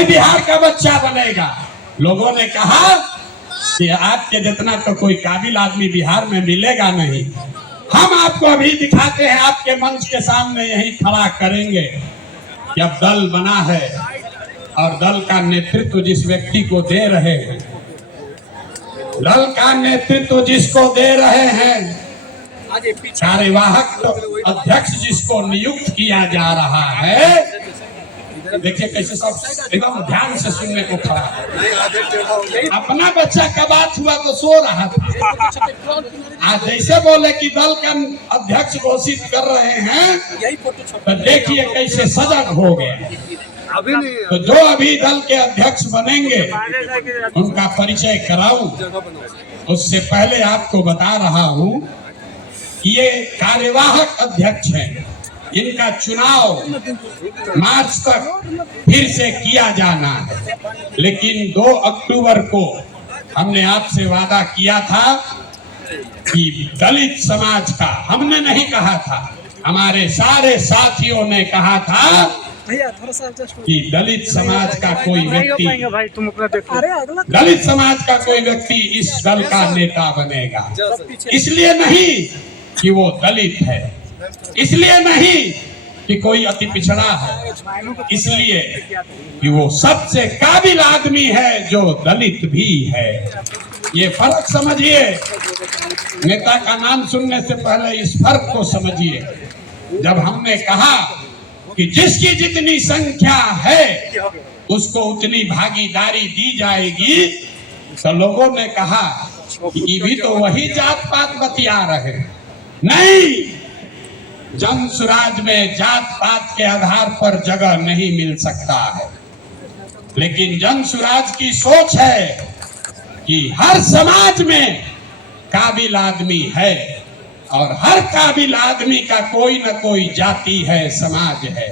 कोई बिहार का बच्चा बनेगा। लोगों ने कहा कि आपके जितना तो कोई काबिल आदमी बिहार में मिलेगा नहीं। हम आपको अभी दिखाते हैं, आपके मंच के सामने यही खड़ा करेंगे कि अब दल बना है और दल का नेतृत्व जिस व्यक्ति को दे रहे हैं, दल का नेतृत्व जिसको दे रहे हैं, कार्यवाहक अध्यक्ष जिसको नियुक्त किया जा रहा है, देखिए कैसे सब एकदम ध्यान से सुनने को खड़ा है। अपना बच्चा का बात हुआ तो सो रहा था, आज जैसे बोले कि दल का अध्यक्ष घोषित कर रहे हैं तो देखिए कैसे सजग हो गया। तो जो अभी दल के अध्यक्ष बनेंगे उनका परिचय कराऊं, उससे पहले आपको बता रहा हूं कि ये कार्यवाहक अध्यक्ष हैं। इनका चुनाव मार्च तक फिर से किया जाना है, लेकिन 2 अक्टूबर को हमने आपसे वादा किया था कि दलित समाज का, हमने नहीं कहा था, हमारे सारे साथियों ने कहा था कि दलित समाज का कोई व्यक्ति, दलित समाज का कोई व्यक्ति इस दल का नेता बनेगा। इसलिए नहीं कि वो दलित है, इसलिए नहीं कि कोई अति पिछड़ा है, इसलिए कि वो सबसे काबिल आदमी है जो दलित भी है। ये फर्क समझिए, नेता का नाम सुनने से पहले इस फर्क को समझिए। जब हमने कहा कि जिसकी जितनी संख्या है उसको उतनी भागीदारी दी जाएगी, तो लोगों ने कहा कि भी तो वही जात पात बतिया रहे। नहीं, जन सुराज में जात पात के आधार पर जगह नहीं मिल सकता है, लेकिन जन सुराज की सोच है कि हर समाज में काबिल आदमी है और हर काबिल आदमी का कोई न कोई जाति है, समाज है।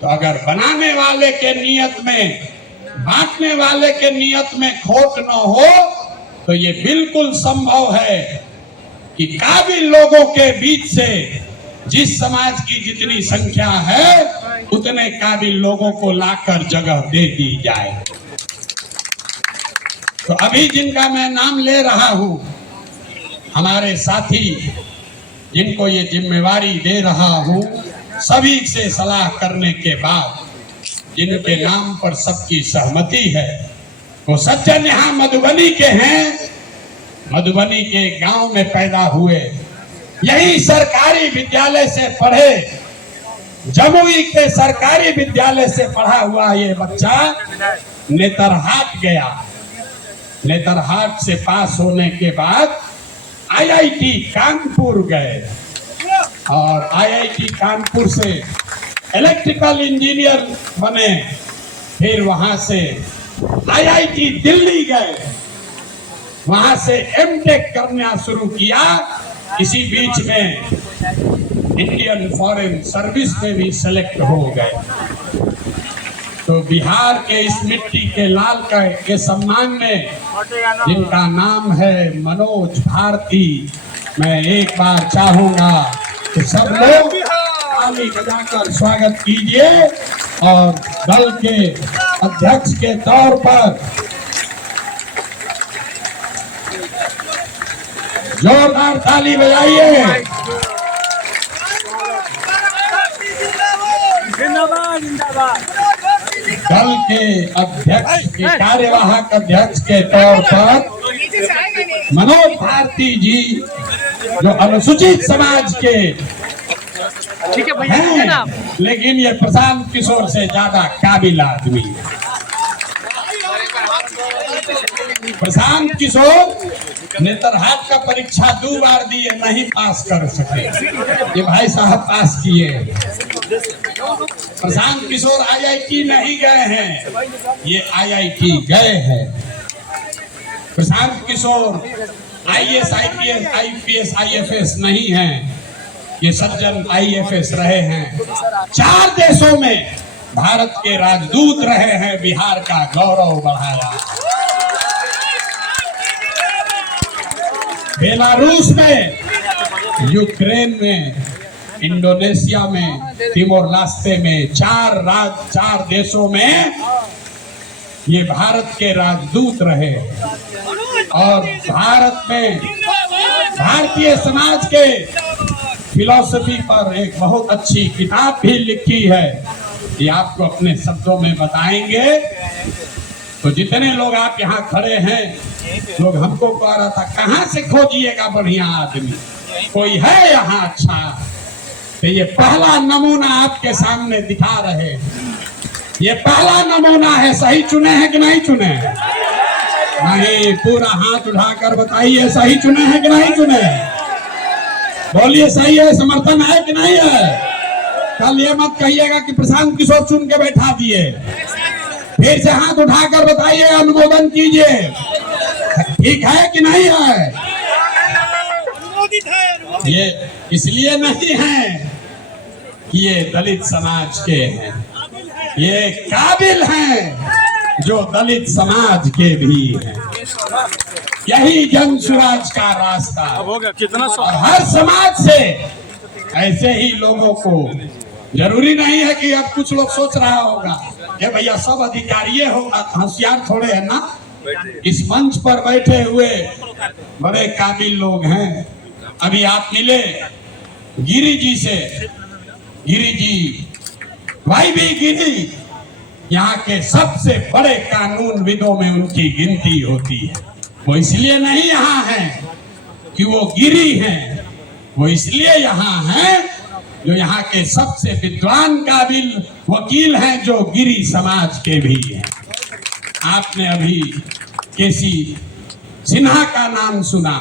तो अगर बनाने वाले के नियत में, बांटने वाले के नियत में खोट न हो तो ये बिल्कुल संभव है कि काबिल लोगों के बीच से जिस समाज की जितनी संख्या है उतने काबिल लोगों को लाकर जगह दे दी जाए। तो अभी जिनका मैं नाम ले रहा हूं, हमारे साथी जिनको ये जिम्मेवारी दे रहा हूं, सभी से सलाह करने के बाद जिनके नाम पर सबकी सहमति है, वो सज्जन यहाँ मधुबनी के हैं, मधुबनी के गांव में पैदा हुए, यही सरकारी विद्यालय से पढ़े, जमुई के सरकारी विद्यालय से पढ़ा हुआ ये बच्चा नेतरहाट गया। नेतरहाट से पास होने के बाद आईआईटी कानपुर गए और आईआईटी कानपुर से इलेक्ट्रिकल इंजीनियर बने। फिर वहां से आईआईटी दिल्ली गए, वहां से एमटेक करना शुरू किया। इसी बीच में इंडियन फॉरेन सर्विस में भी सेलेक्ट हो गए। तो बिहार के इस मिट्टी के लाल के सम्मान में जिनका नाम है मनोज भारती, मैं एक बार चाहूंगा कि सब लोग ताली बजाकर स्वागत कीजिए और दल के अध्यक्ष के तौर पर जोरदार ताली बजाइए। दल के अध्यक्ष के कार्यवाहक अध्यक्ष के तौर पर मनोज भारती जी, जो अनुसूचित समाज के हैं, लेकिन ये प्रशांत किशोर से ज्यादा काबिल आदमी। प्रशांत किशोर नेतरहाट का परीक्षा 2 बार दिए, नहीं पास कर सके, ये भाई साहब पास किए। प्रशांत किशोर आईआईटी नहीं गए हैं, ये आईआईटी गए हैं। Prashant Kishor IAS, IPS, IPS, IFS नहीं हैं, ये सज्जन आईएफएस रहे हैं। 4 देशों में भारत के राजदूत रहे हैं, बिहार का गौरव बढ़ाया। बेलारूस में, यूक्रेन में, इंडोनेशिया में, तिमोर लास्ते में, 4 देशों में ये भारत के राजदूत रहे और भारत में भारतीय समाज के फिलॉसफी पर एक बहुत अच्छी किताब भी लिखी है। ये आपको अपने शब्दों में बताएंगे। तो जितने लोग आप यहाँ खड़े हैं, लोग हमको कह रहा था कहाँ से खोजिएगा बढ़िया आदमी, कोई है यहाँ अच्छा? तो ये पहला नमूना आपके सामने दिखा रहे हैं। ये पहला नमूना है। सही चुने हैं कि नहीं चुने हैं? नहीं, पूरा हाथ उठाकर बताइए सही चुने हैं कि नहीं चुने? बोलिए सही है, समर्थन है कि नहीं है? कल ये मत कहिएगा कि प्रशांत किशोर चुन के बैठा दिए। फिर से हाथ उठाकर बताइए, अनुमोदन कीजिए। ठीक है कि नहीं है? ये इसलिए नहीं है कि ये दलित समाज के हैं, ये काबिल हैं जो दलित समाज के भी हैं। यही जन स्वराज का रास्ता। और हर समाज से ऐसे ही लोगों को, जरूरी नहीं है कि अब कुछ लोग सोच रहा होगा कि भैया सब अधिकारी होगा, होशियार थोड़े है ना। इस मंच पर बैठे हुए बड़े काबिल लोग हैं। अभी आप मिले गिरी जी से, गिरी जी, भाई भी गिरी यहाँ के सबसे बड़े कानून विदों में उनकी गिनती होती है। वो इसलिए नहीं यहाँ हैं कि वो गिरी हैं, वो इसलिए यहाँ हैं जो यहाँ के सबसे विद्वान काबिल वकील हैं, जो गिरी समाज के भी हैं। आपने अभी केसी सिन्हा का नाम सुना।